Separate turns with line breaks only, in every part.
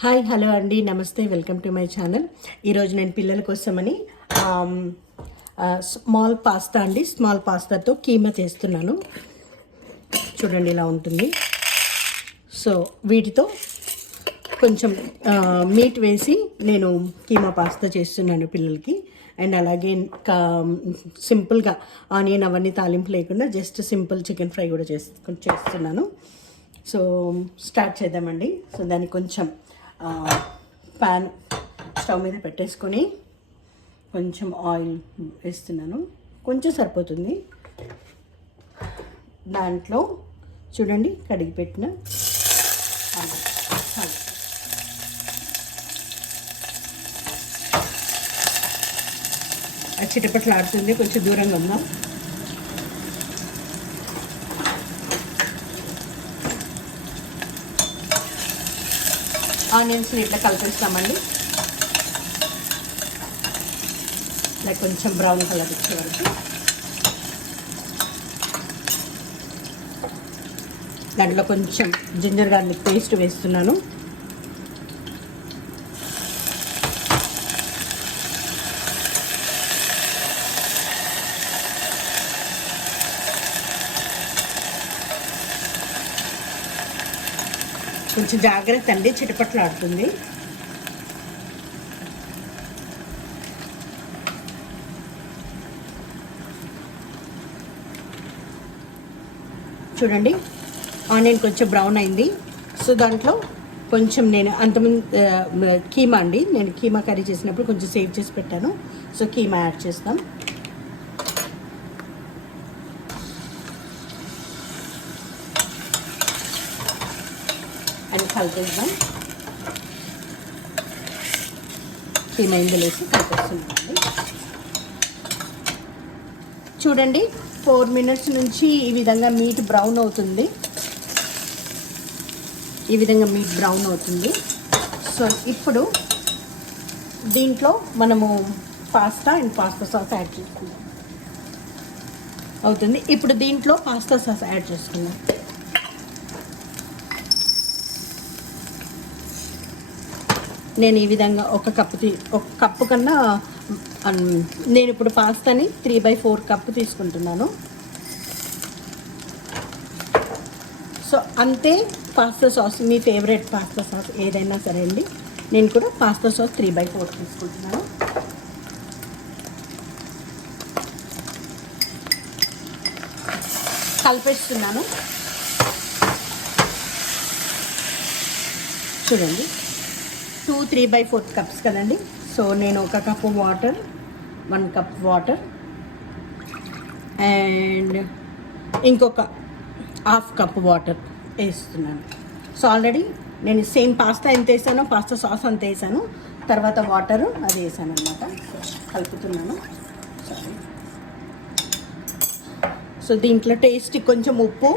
Hi hello అండి. నమస్తే welcome to my channel. ఈరోజు నేను పిల్లల కోసమని స్మాల్ పాస్తా అండి. స్మాల్ పాస్తాతో కీమా చేస్తున్నాను. చూడండి ఇలా ఉంటుంది. సో వీటితో కొంచెం మీట్ వేసి నేను కీమా పాస్తా చేస్తున్నాను పిల్లలకి. అండ్ అలాగే సింపుల్గా ఆనియన్ అవన్నీ తాలింపు లేకుండా జస్ట్ సింపుల్ చికెన్ ఫ్రై కూడా చేస్తున్నాను. సో స్టార్ట్ చేద్దామండి. సో దానికి కొంచెం ప్యాన్ స్టవ్ మీద పెట్టేసుకొని కొంచెం ఆయిల్ వేస్తున్నాను. కొంచెం సరిపోతుంది. దాంట్లో చూడండి కడిగి పెట్టిన చిటపట్లు ఆడుతుంది కొంచెం దూరంగా ఉందాం. ఆనియన్స్ని ఇట్లా కలిపిస్తామండి. లైక్ కొంచెం బ్రౌన్ కలర్ వచ్చే వరకు. దాంట్లో కొంచెం జింజర్ గార్లిక్ పేస్ట్ వేస్తున్నాను. కొంచెం జాగ్రత్త అండి చిటపట్లు ఆడుతుంది. చూడండి ఆనియన్ కొంచెం బ్రౌన్ అయింది. సో దాంట్లో కొంచెం నేను అంతకుముందు కీమా అండి నేను కీమా కర్రీ చేసినప్పుడు కొంచెం సేవ్ చేసి పెట్టాను. సో కీమా యాడ్ చేస్తాం. అని కలిపేద్దాం. కీమా ఇందులో వేసి కలిపేస్తున్నామండి. చూడండి ఫోర్ మినిట్స్ నుంచి ఈ విధంగా మీట్ బ్రౌన్ అవుతుంది. ఈ విధంగా మీట్ బ్రౌన్ అవుతుంది. సో ఇప్పుడు దీంట్లో మనము pasta and pasta sauce add చేసుకుందాం. అవుతుంది. ఇప్పుడు దీంట్లో పాస్తా సాస్ యాడ్ చేసుకుందాం. నేను ఈ విధంగా ఒక కప్పు తీ ఒక కప్పు కన్నా నేను ఇప్పుడు పాస్తాని త్రీ బై ఫోర్ కప్పు తీసుకుంటున్నాను. సో అంతే పాస్తా సాస్ మీ ఫేవరెట్ పాస్తా సాస్ ఏదైనా సరే అండి. నేను కూడా pasta sauce three by four తీసుకుంటున్నాను. కలిపేస్తున్నాను. చూడండి. Two three by fourth cups కదండి. సో నేను ఒక cup water one cup water. And ఇంకొక హాఫ్ కప్ వాటర్ వేస్తున్నాను. సో ఆల్రెడీ నేను సేమ్ పాస్తా ఎంత వేసానో పాస్తా సాస్ అంత వేసాను. తర్వాత వాటర్ అది వేసాను అనమాట కలుపుతున్నాను. సో దీంట్లో టేస్ట్ కొంచెం ఉప్పు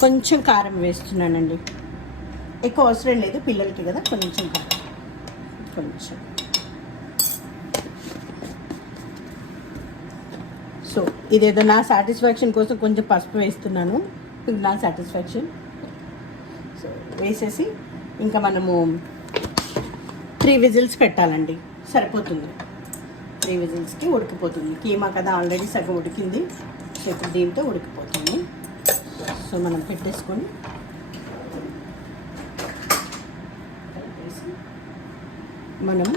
కొంచెం కారం వేస్తున్నానండి. ఎక్కువ అవసరం లేదు పిల్లలకి కదా కొంచెం కారం. కొంచెం. సో ఇదేదో నా సాటిస్ఫాక్షన్ కోసం కొంచెం పసుపు వేస్తున్నాను. ఇది నా సాటిస్ఫాక్షన్. సో వేసేసి ఇంకా మనము త్రీ విజిల్స్ పెట్టాలండి. సరిపోతుంది. త్రీ విజిల్స్కి ఉడికిపోతుంది. కీమా కదా ఆల్రెడీ సగం ఉడికింది. సో ఇప్పుడు దీంతో ఉడికిపోతుంది సో మనం పెట్టేసుకొని మనం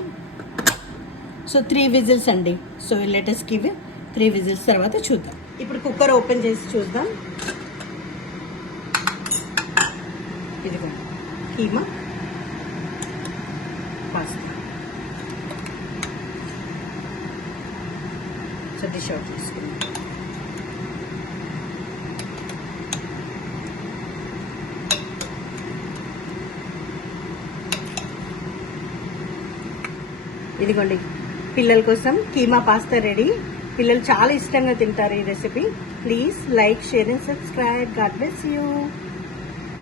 సో త్రీ విజిల్స్ అండి. సో లెటెస్ట్ ఇవి త్రీ విజిల్స్ తర్వాత చూద్దాం. ఇప్పుడు కుక్కర్ ఓపెన్ చేసి చూద్దాం. ఇదిగో keema pasta. So dish out చేసుకుందాం. ఇదిగోండి పిల్లల కోసం కీమా పాస్తా రెడీ. పిల్లలు చాలా ఇష్టంగా తింటారు ఈ recipe. Please like share and subscribe. God bless you.